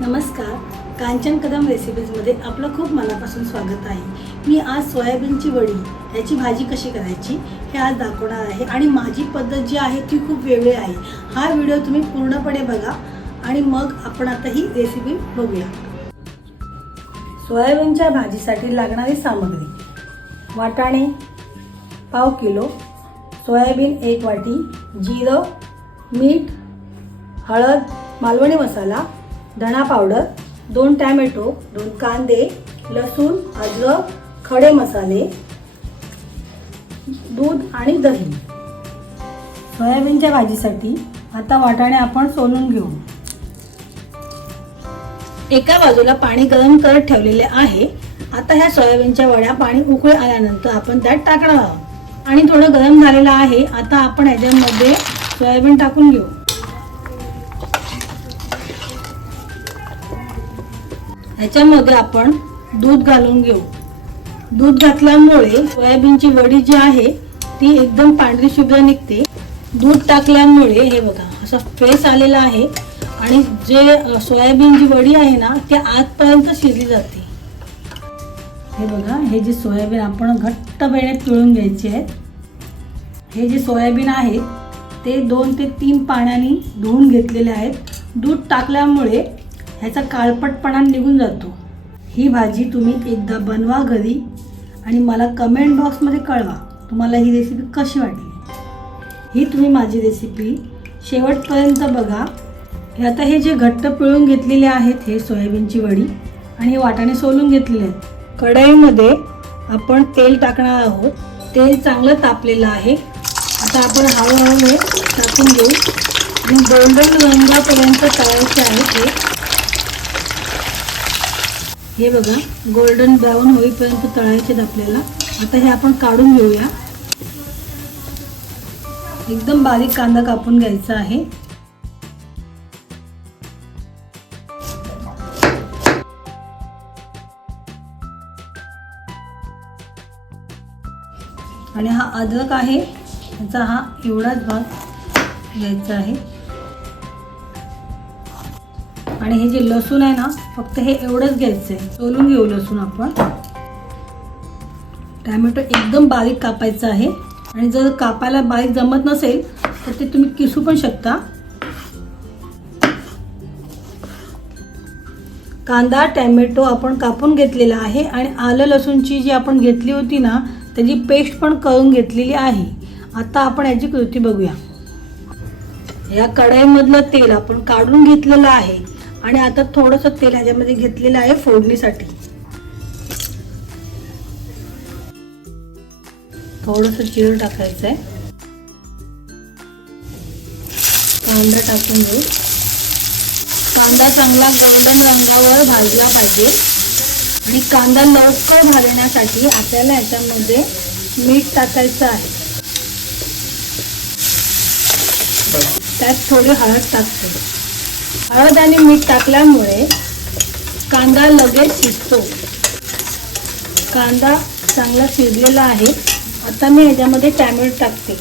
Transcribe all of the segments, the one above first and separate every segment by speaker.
Speaker 1: नमस्कार. कांचनकदम रेसिपीजमध्ये आपलं खूप मनापासून स्वागत आहे. मी आज सोयाबीनची वडी याची भाजी कशी करायची हे आज दाखवणार आहे. आणि माझी पद्धत जी आहे ती खूप वेगळी आहे. हा व्हिडिओ तुम्ही पूर्णपणे बघा आणि मग आपण आता ही रेसिपी बघूया. सोयाबीनच्या भाजीसाठी लागणारी सामग्री वाटाणे पाव किलो सोयाबीन एक वाटी जिरं मीठ हळद मालवणी मसाला धणा पावडर दोन टॅमॅटो दोन कांदे लसूण अद्रक खडे मसाले दूध आणि दही. सोयाबीनच्या भाजीसाठी आता वाटाणे आपण सोलून घेऊ. एका बाजूला पाणी गरम करत ठेवलेले आहे. आता ह्या सोयाबीनच्या वड्या पाणी उकळी आल्यानंतर आपण त्यात टाकणार आहोत. आणि थोडं गरम झालेलं आहे. आता आपण ह्याच्यामध्ये सोयाबीन टाकून घेऊ. ह्याच्यामध्ये आपण दूध घालून घेऊ. दूध घातल्यामुळे सोयाबीनची वडी जी आहे ती एकदम पांढरी शुभ्र निघते. दूध टाकल्यामुळे हे बघा असा फेस आलेला आहे आणि जे सोयाबीनची सोयाबीन जी वडी आहे ना ती आजपर्यंत शिजली जाते. हे बघा हे जे सोयाबीन आपण घट्ट वेळेत पिळून घ्यायचे आहेत हे जे सोयाबीन आहे ते दोन ते तीन पाण्याने धुवून घेतलेले आहेत. दूध टाकल्यामुळे ह्याचा काळपटपणा निघून जातो. ही भाजी तुम्ही एकदा बनवा घरी आणि मला कमेंट बॉक्समध्ये कळवा तुम्हाला ही रेसिपी कशी वाटली. ही तुम्ही माझी रेसिपी शेवटपर्यंत बघा. हे आता हे जे घट्ट पिळून घेतलेले आहेत हे सोयाबीनची वडी आणि हे वाटाणे सोलून घेतलेले आहेत. कढईमध्ये आपण तेल टाकणार आहोत. तेल चांगलं तापलेलं आहे. आता आपण हळूहळू हे टाकून घेऊ. आणि गोल्डन रंगापर्यंत तळायचे आहे ते हे बघा गोल्डन ब्राऊन होईपर्यंत तळायचे आहेत आपल्याला. आता हे आपण काढून घेऊया. एकदम बारीक कांदा कापून घ्यायचा आहे. आणि हा अद्रक आहे याचा हा एवढाच भाग घ्यायचा आहे. आणि हे जे लसूण आहे ना फक्त हे एवढंच घ्यायचं आहे सोलून घेऊ लसूण आपण. टॅमॅटो एकदम बारीक कापायचं आहे. आणि जर कापायला बारीक जमत नसेल तर ते तुम्ही किसू पण शकता. कांदा टॅमॅटो आपण कापून घेतलेला आहे आणि आलं लसूणची जी आपण घेतली होती ना त्याची पेस्ट पण करून घेतलेली आहे. आता आपण याची कृती बघूया. या कढईमधलं तेल आपण काढून घेतलेलं आहे. आणि आता थोडंसं तेल ह्याच्यामध्ये घेतलेलं आहे फोडणीसाठी. थोडंसं जिरं टाकायचं आहे. कांदा टाकून घेऊ. कांदा चांगला गोल्डन रंगावर भाजला पाहिजे. आणि कांदा लवकर भाजण्यासाठी आपल्याला याच्यामध्ये मीठ टाकायचं आहे. त्यात थोडी हळद टाकते. हळद आणि मीठ टाकल्यामुळे कांदा लगेच शिजतो. कांदा चांगला शिजलेला आहे. आता मी याच्यामध्ये टॅमॅटो टाकते.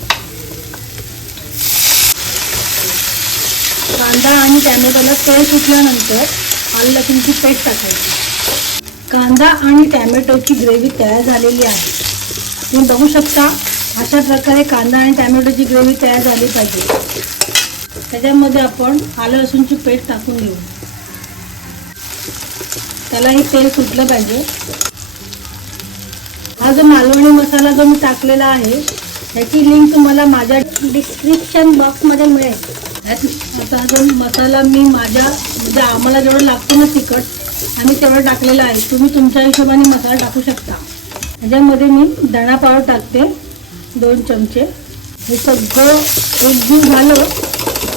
Speaker 1: कांदा आणि टॅमॅटोला तेल सुटल्यानंतर आलं लसूणची पेस्ट टाकायची. कांदा आणि टॅमॅटोची ग्रेव्ही तयार झालेली आहे. तुम्ही बघू शकता अशा प्रकारे कांदा आणि टॅमॅटोची ग्रेव्ही तयार झाली पाहिजे. त्याच्यामध्ये आपण आलं लसूणची पेस्ट टाकून घेऊ त्यालाही तेल सुटलं पाहिजे? हा जो मालवणी मसाला जो मी टाकलेला आहे त्याची लिंक तुम्हाला माझ्या डिस्क्रिप्शन बॉक्समध्ये मिळेल. आता जो मसाला मी माझ्या म्हणजे आम्हाला जेवढं लागतो ना तिखट आम्ही तेवढं टाकलेलं आहे. तुम्ही तुमच्या हिशोबाने मसाला टाकू शकता. त्याच्यामध्ये मी दणा पावडर टाकते दोन चमचे. हे सगळं एकजीव झालं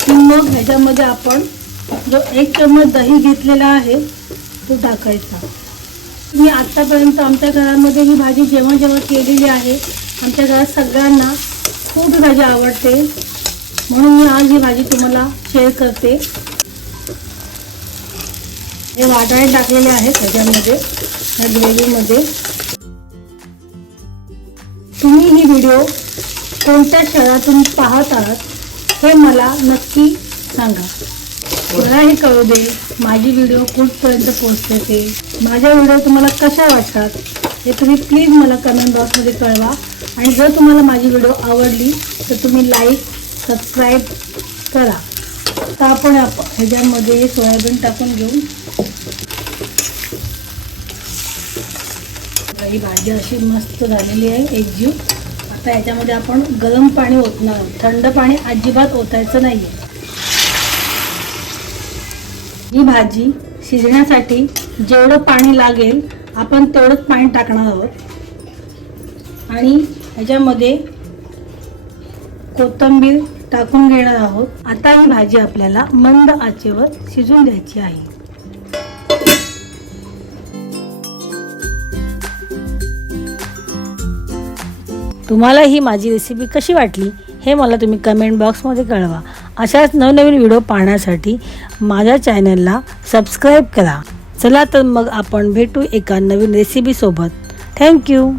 Speaker 1: की मग ह्याच्यामध्ये आपण जो एक चम्मच दही घेतलेला आहे तो टाकायचा. मी आत्तापर्यंत आमच्या घरामध्ये ही भाजी जेव्हा जेव्हा केलेली आहे आमच्या घरात सगळ्यांना खूप भाजी आवडते. म्हणून मी आज ही भाजी तुम्हाला शेअर करते. हे वाटाणे टाकलेले आहेत ह्याच्यामध्ये ह्या ग्रेव्हीमध्ये. तुम्ही ही व्हिडिओ कोणत्या शहरातून पाहत आहात? हे मला नक्की सांगा. मलाही कळू दे माझी व्हिडिओ कुठपर्यंत पोहोचते ते. माझ्या व्हिडिओ तुम्हाला कशा वाटतात हे तुम्ही प्लीज मला कमेंट बॉक्समध्ये कळवा. आणि जर तुम्हाला माझी व्हिडिओ आवडली तर तुम्ही लाईक सबस्क्राईब करा. तर आपण आप- ह्याच्यामध्ये सोयाबीन टाकून घेऊ. ही भाजी अशी मस्त झालेली आहे एकजीव. आता याच्यामध्ये आपण गरम पाणी ओतणार आहोत. थंड पाणी अजिबात ओतायचं नाही आहे ही भाजी शिजण्यासाठी जेवढं पाणी लागेल आपण तेवढंच पाणी टाकणार आहोत. आणि ह्याच्यामध्ये कोथिंबीर टाकून घेणार आहोत. आता ही भाजी आपल्याला मंद आचेवर शिजून द्यायची आहे. तुम्हाला ही माझी रेसिपी कशी वाटली हे मला तुम्ही कमेंट बॉक्समध्ये कळवा. अशाच नवनवीन व्हिडिओ पाहण्यासाठी माझ्या चॅनलला सबस्क्राईब करा. चला तर मग आपण भेटू एका नवीन रेसिपीसोबत थँक्यू